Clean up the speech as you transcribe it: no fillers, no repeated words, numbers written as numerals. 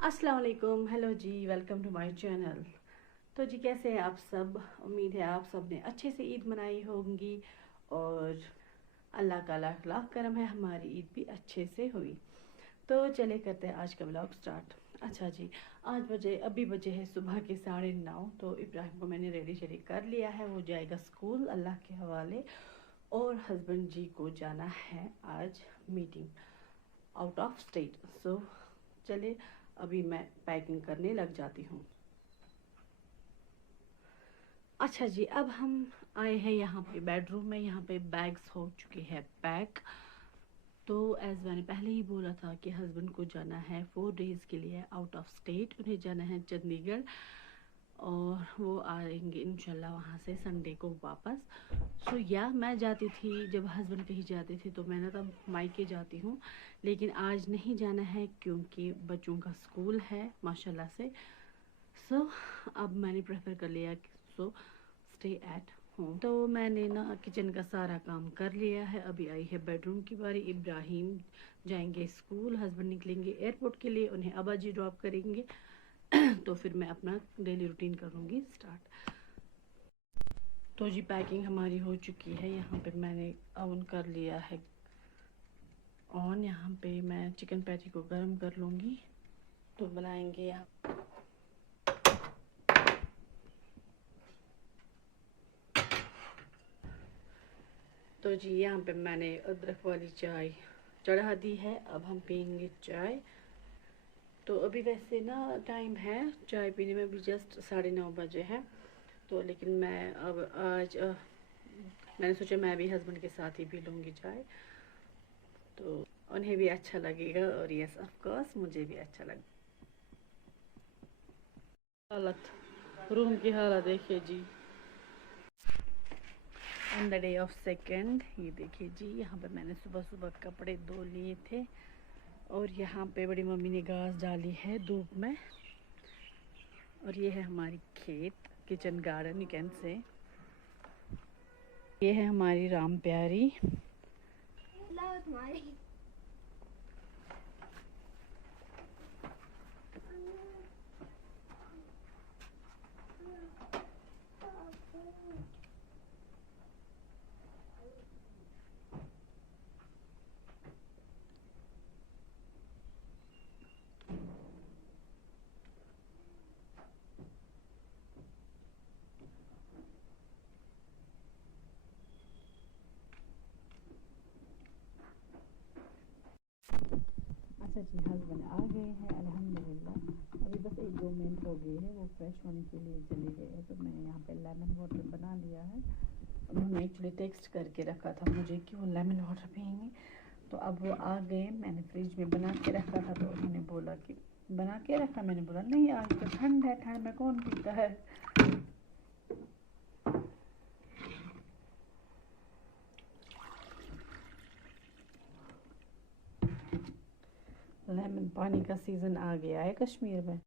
अस्सलाम वालेकुम, hello ji, welcome to my channel. तो जी कैसे हैं आप सब? उम्मीद है आप सब ने अच्छे से ईद मनाई होंगी और अल्लाह का लाख लाख करम है हमारी ईद भी अच्छे से हुई। तो चले करते हैं आज का व्लॉग स्टार्ट। अच्छा जी, अभी बजे है सुबह के 9:30। तो इब्राहिम को मैंने रेडी शेडी कर लिया है, वो जाएगा स्कूल अल्लाह के हवाले। और हस्बैंड जी को जाना है आज मीटिंग आउट ऑफ स्टेट। सो चले अभी मैं पैकिंग करने लग जाती हूँ। अच्छा जी, अब हम आए हैं यहाँ पे बेडरूम में। यहाँ पे बैग्स हो चुके हैं पैक। तो एज मैंने पहले ही बोला था कि हस्बैंड को जाना है 4 डेज़ के लिए आउट ऑफ स्टेट। उन्हें जाना है चंडीगढ़ और वो आएंगे इंशाल्लाह वहाँ से संडे को वापस। सो या मैं जाती थी जब हस्बैंड कहीं जाते थे, तो मैं ना तब मायके जाती हूँ, लेकिन आज नहीं जाना है क्योंकि बच्चों का स्कूल है माशाल्लाह से। सो अब मैंने प्रेफर कर लिया कि स्टे एट होम। तो मैंने ना किचन का सारा काम कर लिया है। अभी आई है बेडरूम की बारी। इब्राहिम जाएंगे स्कूल, हस्बैंड निकलेंगे एयरपोर्ट के लिए, उन्हें अब्बा जी ड्रॉप करेंगे। तो फिर मैं अपना डेली रूटीन करूँगी स्टार्ट। तो जी पैकिंग हमारी हो चुकी है। यहाँ पे मैंने ओवन कर लिया है ऑन। यहाँ पे मैं चिकन पैटी को गर्म कर लूँगी। तो बनाएंगे यहाँ। तो जी यहाँ पे मैंने अदरक वाली चाय चढ़ा दी है। अब हम पियेंगे चाय। तो अभी वैसे ना टाइम है चाय पीने में, भी जस्ट 9:30 बजे है। तो लेकिन मैं अब आज मैंने सोचा मैं भी हस्बैंड के साथ ही पी लूँगी चाय, तो उन्हें भी अच्छा लगेगा और यस ऑफ कोर्स मुझे भी अच्छा लगेगा। हालत रूम की हालत देखिए जी, on the day of second. ये देखिए जी, यहाँ पे मैंने सुबह सुबह कपड़े धो लिए थे और यहाँ पे बड़ी मम्मी ने घास डाली है धूप में। और ये है हमारी खेत, kitchen garden you can say. ये है हमारी राम प्यारी। अच्छा जी, हस्बैंड आ गए हैं अल्हम्दुलिल्लाह। अभी बस 1-2 मिनट हो गए हैं, वो फ्रेश होने के लिए चले गए हैं। तो मैंने यहाँ पे लेमन वाटर बना लिया है। उन्होंने एक्चुअली टेक्स्ट करके रखा था मुझे कि वो लेमन वाटर पियेंगे। तो अब वो आ गए। मैंने फ्रिज में बना के रखा था, तो उन्होंने बोला कि बना के रखा। मैंने बोला नहीं, आज तो ठंड है, ठंड में कौन पीता है। लेमन पानी का सीज़न आ गया है कश्मीर में।